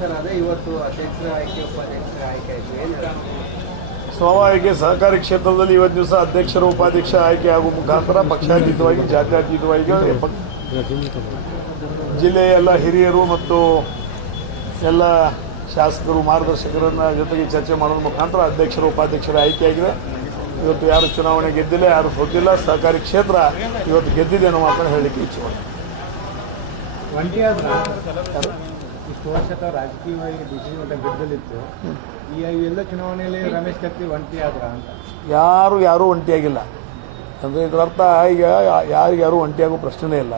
Sir ಅದೇ ಇವತ್ತು ಅಧ್ಯಕ್ಷರ ಆಯ್ಕೆ ಉಪಾಧ್ಯಕ್ಷರ ಆಯ್ಕೆ ಆಯಿತು ಏನು ಸ್ವಾಭಾವಿಕ ಸಹಕಾರಿ ಕ್ಷೇತ್ರದಲ್ಲಿ ಇವತ್ತು ದಿವಸ ಅಧ್ಯಕ್ಷರು ಉಪಾಧ್ಯಕ್ಷ ಆಯ್ಕೆ ಆಗುವ ಮುಖಾಂತರ ಪಕ್ಷಾತೀತವಾಗಿ ಜಾತ್ಯತೀತವಾಗಿ ಜಿಲ್ಲೆಯ ಎಲ್ಲ ಹಿರಿಯರು ಮತ್ತು ಎಲ್ಲ ಶಾಸಕರು ಮಾರ್ಗದರ್ಶಕರನ್ನ ಜೊತೆಗೆ ಚರ್ಚೆ ಮಾಡೋದ್ರ ಮುಖಾಂತರ ಅಧ್ಯಕ್ಷರು ಉಪಾಧ್ಯಕ್ಷರ ಆಯ್ಕೆಯಾಗಿದೆ. ಇವತ್ತು ಯಾರು ಚುನಾವಣೆ ಗೆದ್ದಿಲ್ಲ, ಯಾರು ಸೋತಿಲ್ಲ, ಸಹಕಾರಿ ಕ್ಷೇತ್ರ ಇವತ್ತು ಗೆದ್ದಿದೆ ಅನ್ನೋ ಮಾತನ್ನು ಹೇಳಲಿಕ್ಕೆ ಇಚ್ಛೆ ಮಾಡ್ತೀನಿ. ಇಷ್ಟು ವರ್ಷ ರಾಜಕೀಯವಾಗಿ ಬಿಜೆಪಿ ಮಟ್ಟ ಗೆದ್ದಲಿತ್ತು, ಈ ಎಲ್ಲ ಚುನಾವಣೆಯಲ್ಲಿ ರಮೇಶ್ ಕತ್ತಿ ಒಂಟಿ ಆದ್ರ ಅಂತ ಯಾರೂ ಒಂಟಿಯಾಗಿಲ್ಲ. ಅಂದರೆ ಇದರ ಅರ್ಥ ಈಗ ಯಾರು ಒಂಟಿಯಾಗೋ ಪ್ರಶ್ನೆನೇ ಇಲ್ಲ.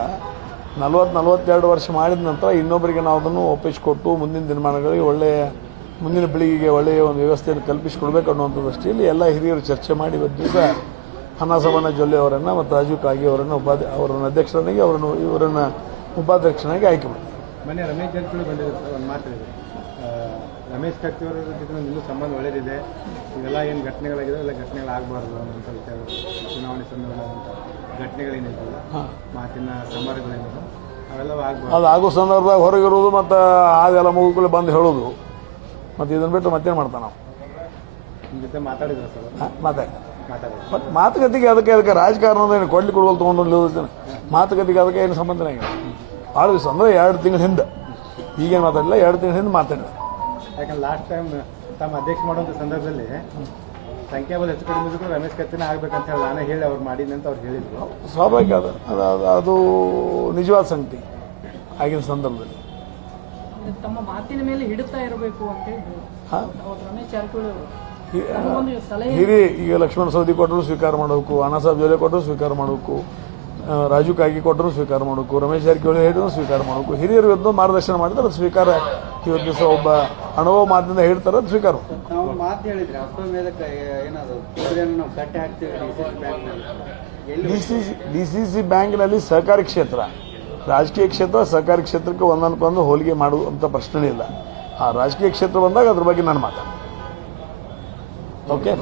40-42 ವರ್ಷ ಮಾಡಿದ ನಂತರ ಇನ್ನೊಬ್ಬರಿಗೆ ನಾವು ಅದನ್ನು ಒಪ್ಪಿಸಿಕೊಟ್ಟು ಮುಂದಿನ ದಿನಮಾನಗಳಿಗೆ ಮುಂದಿನ ಪೀಳಿಗೆಗೆ ಒಳ್ಳೆಯ ಒಂದು ವ್ಯವಸ್ಥೆಯನ್ನು ಕಲ್ಪಿಸಿಕೊಡ್ಬೇಕು ಅನ್ನುವಂಥ ದೃಷ್ಟಿಯಲ್ಲಿ ಎಲ್ಲ ಹಿರಿಯರು ಚರ್ಚೆ ಮಾಡಿ ಇವತ್ತು ದಿವಸ ಅನ್ನಸಬಣ್ಣ ಜೊಲ್ಲೆ ಅವರನ್ನು ಮತ್ತು ರಾಜೀವ್ ಕಾಗೆ ಅವರನ್ನು ಅವರನ್ನು ಅಧ್ಯಕ್ಷರನ್ನಾಗಿ ಇವರನ್ನು ಉಪಾಧ್ಯಕ್ಷನಾಗಿ ಆಯ್ಕೆ ಮಾಡಿ. ಮೊನ್ನೆ ರಮೇಶ್ ಜಾರಕಿಹೊಳಿ ಬಂದಿರುತ್ತೆ, ಒಂದು ಮಾತಾಡಿದೆ, ರಮೇಶ್ ಕತ್ತಿ ಅವರ ಜೊತೆ ಇನ್ನೂ ಸಂಬಂಧ ಒಳ್ಳೆಯದಿದೆ, ಇವೆಲ್ಲ ಏನು ಘಟನೆಗಳಾಗಿದೆ ಎಲ್ಲ ಘಟನೆಗಳಾಗಬಾರ್ದು ಅನ್ನೋಂಥ ವಿಚಾರ, ಚುನಾವಣೆ ಸಂದರ್ಭದಂಥ ಘಟನೆಗಳೇನಿದೆ, ಮಾತಿನ ಸಮರಗಳೇನಿದೆ ಅವೆಲ್ಲ ಆಗಬಾರ್ದು. ಅದು ಆಗೋ ಸಂದರ್ಭದಾಗ ಹೊರಗಿರೋದು ಮತ್ತು ಅದೆಲ್ಲ ಮುಗುಕಲೆ ಬಂದು ಹೇಳೋದು, ಮತ್ತು ಇದನ್ನು ಬಿಟ್ಟು ಮತ್ತೇನು ಮಾಡ್ತಾನೆ ನಾವು. ನಿಮ್ಮ ಜೊತೆ ಮಾತಾಡಿದ್ರೆ ಸರ್ ಮಾತಾಡಿ ಬಟ್ ಮಾತುಕತೆಗೆ ಅದಕ್ಕೆ ರಾಜಕಾರಣದ ಏನು ಕೊಡ್ಲಿ ಕೊಡುವಲ್ಲಿ ತೊಗೊಂಡು ಮಾತುಕತೆಗೆ ಅದಕ್ಕೆ ಏನು ಸಂಬಂಧನೇ ಆಗಿಲ್ಲ. ಭಾಳ ದಿವಸ ಅಂದರೆ 2 ತಿಂಗಳ ಹಿಂದೆ, ಈಗೇನು ಮಾತಾಡಿಲ್ಲ, 2 ತಿಂಗಳ ಹಿಂದೆ ಮಾತಾಡಿಲ್ಲ. ಯಾಕಂದ್ರೆ ಲಾಸ್ಟ್ ಟೈಮ್ ತಮ್ಮ ಅಧ್ಯಕ್ಷ ಮಾಡುವಂಥ ಸಂದರ್ಭದಲ್ಲಿ ಸಂಖ್ಯಾಬಲ ಹೆಚ್ಚು ಕಡಿಮೆ ಇದ್ದರೂ ರಮೇಶ್ ಕತ್ತಿನ ಆಗ್ಬೇಕಂತ ಹೇಳಿ ನಾನೇ ಹೇಳಿ ಅವ್ರು ಮಾಡಿದ್ದೆ ಅಂತ ಅವ್ರು ಹೇಳಿದ್ರು. ಸ್ವಾಭಾವಿಕ ಅದು ನಿಜವಾದ ಸಂಗತಿ. ಆಗಿನ ಸಂದರ್ಭದಲ್ಲಿ ತಮ್ಮ ಮಾತಿನ ಮೇಲೆ ಹಿಡುತ್ತಾ ಇರಬೇಕು ಅಂತ ರಮೇಶ್ ಜಾರಕಿಹೊಳಿ ಹಿರಿ ಈಗ ಲಕ್ಷ್ಮಣ ಸವದಿ ಕೊಟ್ಟರು ಸ್ವೀಕಾರ ಮಾಡಬೇಕು, ಅಣ್ಣಾಸಾಹೇಬ್ ಜೊಲ್ಲೆ ಕೊಟ್ಟರು ಸ್ವೀಕಾರ ಮಾಡಬೇಕು, ರಾಜು ಕಾಗಿ ಕೊಟ್ಟರು ಸ್ವೀಕಾರ ಮಾಡಬೇಕು, ರಮೇಶ್ ಜಾರಕಿಹೊಳಿ ಹೇಳಿದ್ರು ಸ್ವೀಕಾರ ಮಾಡಬೇಕು. ಹಿರಿಯರು ಇವತ್ತು ಮಾರ್ಗದರ್ಶನ ಮಾಡಿದ್ರೆ ಅದು ಸ್ವೀಕಾರ. ಇವತ್ತು ದಿವಸ ಒಬ್ಬ ಅನುಭವ ಮಾತಿನಿಂದ ಹೇಳ್ತಾರೆ, ಅದು ಸ್ವೀಕಾರ. ನಾವು ಮಾತು ಹೇಳಿದ್ರೆ ಅಷ್ಟೊಂದು ಏನಾದ್ರು ನಾವು ಕಟ್ಟೆ ಹಾಕ್ತೀವಿ DCC ಬ್ಯಾಂಕ್ನಲ್ಲಿ ಸಹಕಾರಿ ಕ್ಷೇತ್ರ, ರಾಜಕೀಯ ಕ್ಷೇತ್ರ, ಸಹಕಾರಿ ಕ್ಷೇತ್ರಕ್ಕೆ ಒಂದೊಂದಕ್ಕೊಂದು ಹೋಲಿಕೆ ಮಾಡುವಂಥ ಪ್ರಶ್ನೆ ಇಲ್ಲ. ಆ ರಾಜಕೀಯ ಕ್ಷೇತ್ರ ಬಂದಾಗ ಅದ್ರ ಬಗ್ಗೆ ನಾನು ಮಾತಾಡ್ತೀನಿ. ಓಕೆ.